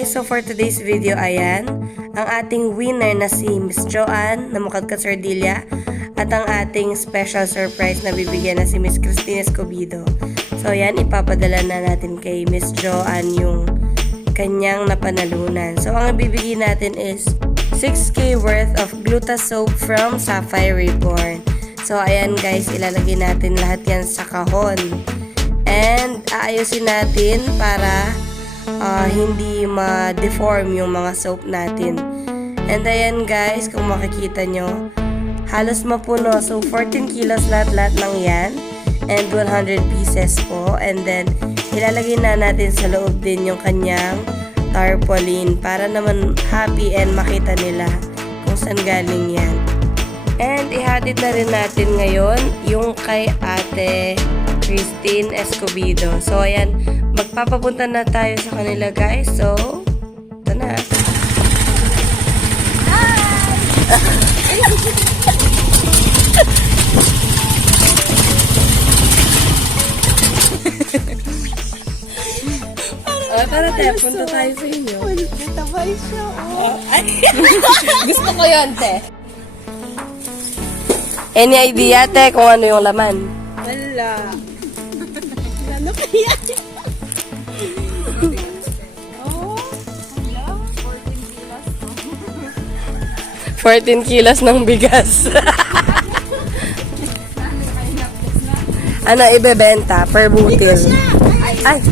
guys! So for today's video, ayan, ang ating winner na si Miss Joanne na Mukadkat Sardilla at ang ating special surprise na bibigyan na si Miss Christine Escobedo. So ayan, ipapadala na natin kay Miss Joanne yung kanyang napanalunan. So ang bibigyan natin is 6K worth of Gluta soap from Sapphire Reborn. So ayan guys, ilalagay natin lahat yan sa kahon. And aayusin natin para hindi ma-deform yung mga soap natin. And ayan guys, kung makikita nyo, halos mapuno. So 14 kilos lahat-lahat lang yan. And 100 pieces po. And then, ilalagay na natin sa loob din yung kanyang tarpaulin para naman happy and makita nila kung saan galing yan. And ihatid na rin natin ngayon yung kay Ate Christine Escobedo. So, ayan, magpapapunta na tayo sa kanila, guys. So, ito na. Tara tayo, punta tayo sa inyo. Tabay siya, Gusto ko yun, te. Any idea, te, kung ano yung laman? Wala. Ano kaya? Oh, wala. 14 kilos ng bigas. Ano ibebenta per butil? Ay!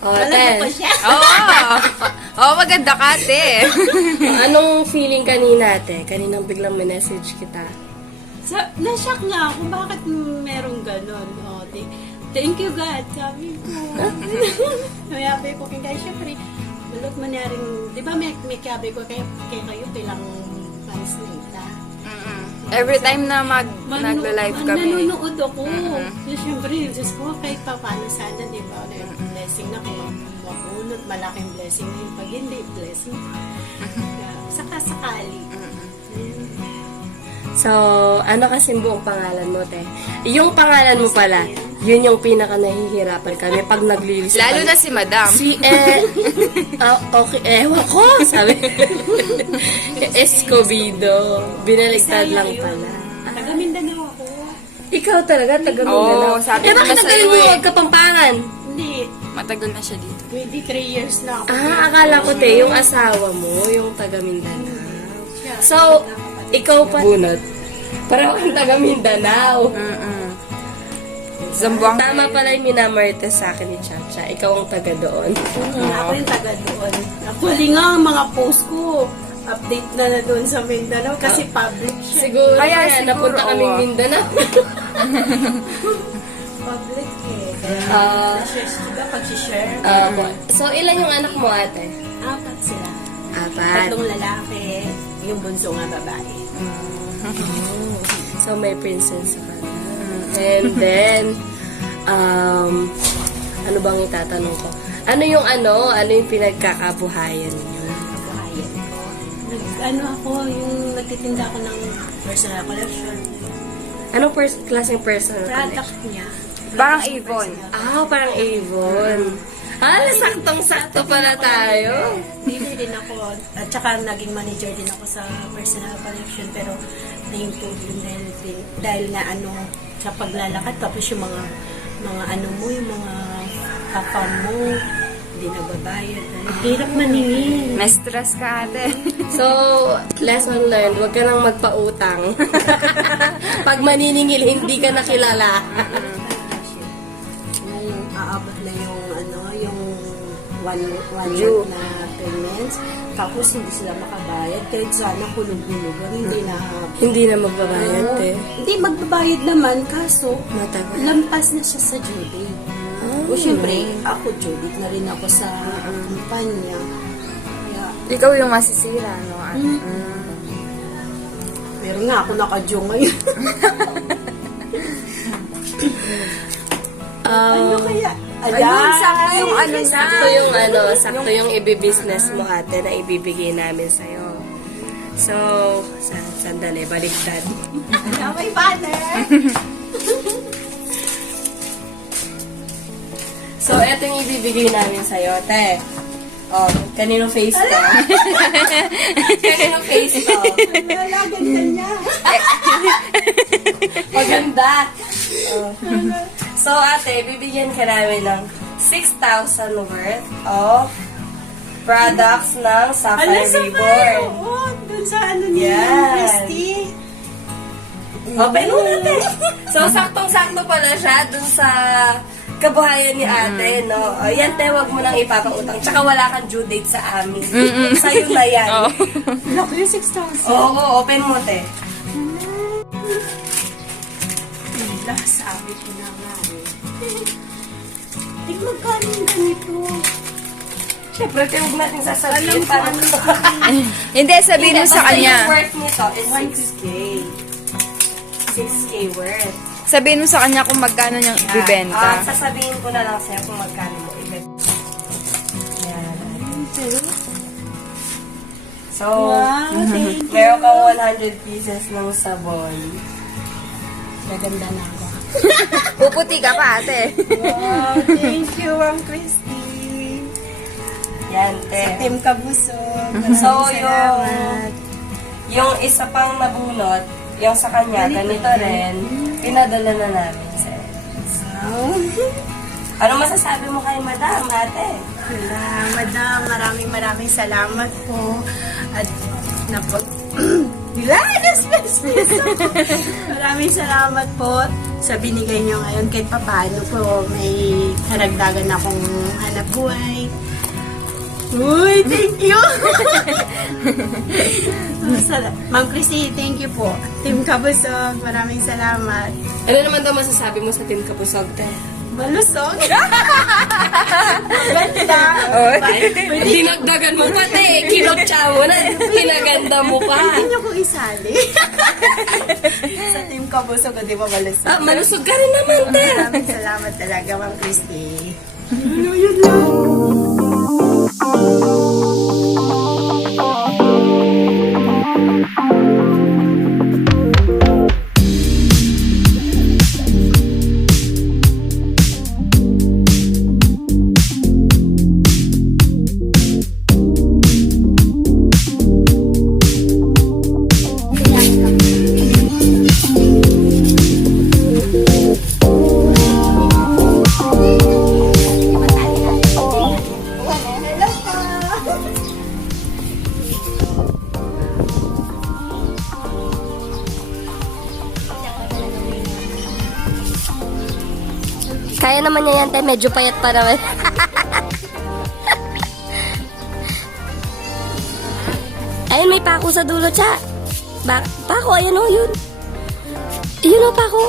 Oh, ten. Oo, maganda ka, te. Anong feeling kanina, te? Kaninang biglang message kita. Na-shock nga ako bakit merong ganon. Oh, thank you God, sabi ko. Mayabay ko kaya syempre, balot manyaring, di ba may kabe ko kayo bilang fans nila. Every time na nagla-live kami. Nanonood ako. Syempre, Diyos ko, kahit pa paano sana, di ba? Blessing na kung mabunot, malaking blessing na yun. Pag hindi, blessing. Saka-sakali. So, ano kasing buong pangalan mo, te? Yung pangalan mo pala, yun yung pinaka nahihirapan kami pag nag-release. Lalo na si Madam. Okay, ewan ko, sabi. Escobedo. Binaligtad lang pala. Taga Mindanao ako. Ikaw talaga, taga Mindanao. sabi Eh, ko bakit na nagaling sa'yo mo eh. Kapampangan? Hindi. Matagal na siya dito. 23 years na ako. Akala ko, te, yung asawa mo, yung taga Mindanao. So, ikaw pa. Bunot. Parang kang taga Mindanao. Zambuang. Tama pala yung minamarites sa akin ni Chacha. Ikaw ang taga doon. Ako yung taga doon. Actually nga, mga post ko, update na doon sa Mindanao kasi public siya. Siguro, Kaya kaya siguro, napunta kaming oo. Mindanao. Public eh. Kaya, diba pag-share? So, ilan yung anak mo, ate? 4 sila. 4. 3 lalaki, yung bunso nga babae. So, may princess sa kanila. And then, ano bang itatanong ko? Ano yung pinagkakabuhayan niyo? Kabuhayan ko. Ako, yung nagtitinda ako ng personal collection. Anong klaseng personal collection? Product niya. Parang Avon. Parang Avon. Saktong-sakto pala tayo. Bili din ako. At saka naging manager din ako sa personal collection. Pero na-improve din dahil na sa paglalakad. Tapos yung mga yung mga kapam mo, hindi nagbabayad. Hirap maningin. May stress ka, ate. So, lesson learned, huwag ka nang magpautang. Pag maniningil, hindi ka nakilala. Yung aabot na yung one Due. month na payments. Tapos hindi sila makabayad. Kahit sana kulog-kulog. Hindi na magbabayad, te. Hindi magbabayad naman. Kaso, Matagal. lampas na siya sa due date. O syempre, ako due date na rin ako sa kumpanya. Kaya, Ikaw yung masisira, no? meron nga ako naka-due ngayon. Ano kaya? Ayun, sakto yung ano na. Sakto yung ibibusiness mo, ate, na ibibigay namin sa'yo. So, sandali, baliktad. May banner! ating ibibigay namin sa'yo, te. Oh, kanino face to? Kanino face to? Wala, ganda niya. Maganda. Oh. So, ate, bibigyan ka namin ng 6,000 worth of products ng Sapphire Reborn. Oo, dun sa ano niya, Yan. Christy. Open mo natin. So, saktong-sakto pala siya dun sa kabuhayan ni ate, no? O, yan, te, wag mo nang ipapangutang. Tsaka wala kang due date sa amin. Sa'yo na yan. Laki, 6,000. Oo, open mo, te. Wala, sabi ko na nga eh. Magkano yung ganito? Siyempre, te, huwag natin Alam sasabihin. ko, Parang Hindi, sabihin mo sa Basta kanya. yung worth nito is 6K. 6K worth. Sabihin mo sa kanya kung magkano niyang ibibenta. Sasabihin ko na lang sa'yo kung magkano mo ibenta. Yan. So, Wow, thank you. meron kang 100 pieces ng sabon. Maganda na ako. Puputi ka pa, ate. Wow, thank you, Ma'am Christy. Yan, te. Team Kabusog. So, Maraming salamat. yung isa pang nabunot, yung sa kanya, ganito rin, pinadala na namin sa Wow. Ano masasabi mo kay madam, ate? Wala, madam, maraming salamat po. At napag... Maraming salamat po sa binigay niyo ngayon. Kahit papaano po, may karagdagan akong hanap buhay. Uy, thank you! Ma'am Christy, thank you po. Team Kabusog, maraming salamat. Ano naman daw masasabi mo sa Team Kapusog, te? Malusog. Ganda. Dinagdagan mo pa, te. Kinotcha mo na. Kinaganda mo pa. Pwede niyo kong isali. Sa Team Kabusog, di ba malusog? Ah, malusog ka rin naman, te. Maraming salamat talaga, Ma'am Christy. Yun lang. Kaya naman niya yan, te. Medyo payat pa naman. Ayun, may pako sa dulo, cha. Pako, ayun o, yun. Yun o, pako.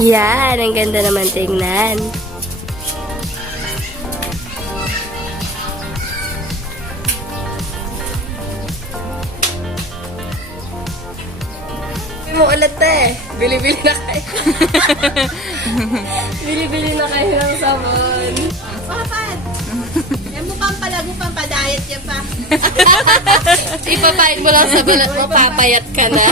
Yan, ang ganda naman tingnan. Mo ulit, te. Bili-bili na kayo. Bili-bili na kayo ng sabon. Papan! Eh, mukhang palago pa, pa-diet niya pa. Ipapayad mo lang sa balat mo, papayat ka na.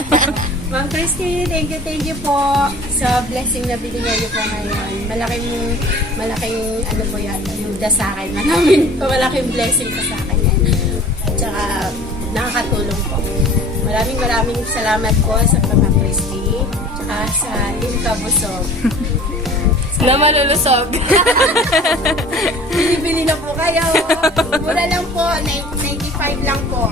Ma'am Christy, thank you po sa blessing na binigay niyo po ngayon. Malaking ano po yata, yung sa akin. Malaking blessing po sa akin yan. At saka, nakakatulong po. Maraming salamat po sa Ma'am Christy. Tsaka sa Team Kabusog. Na malulusog. Bili-bili na po kayo. Mura lang po, 95 lang po.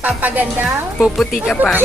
Papaganda. Puputi ka pa.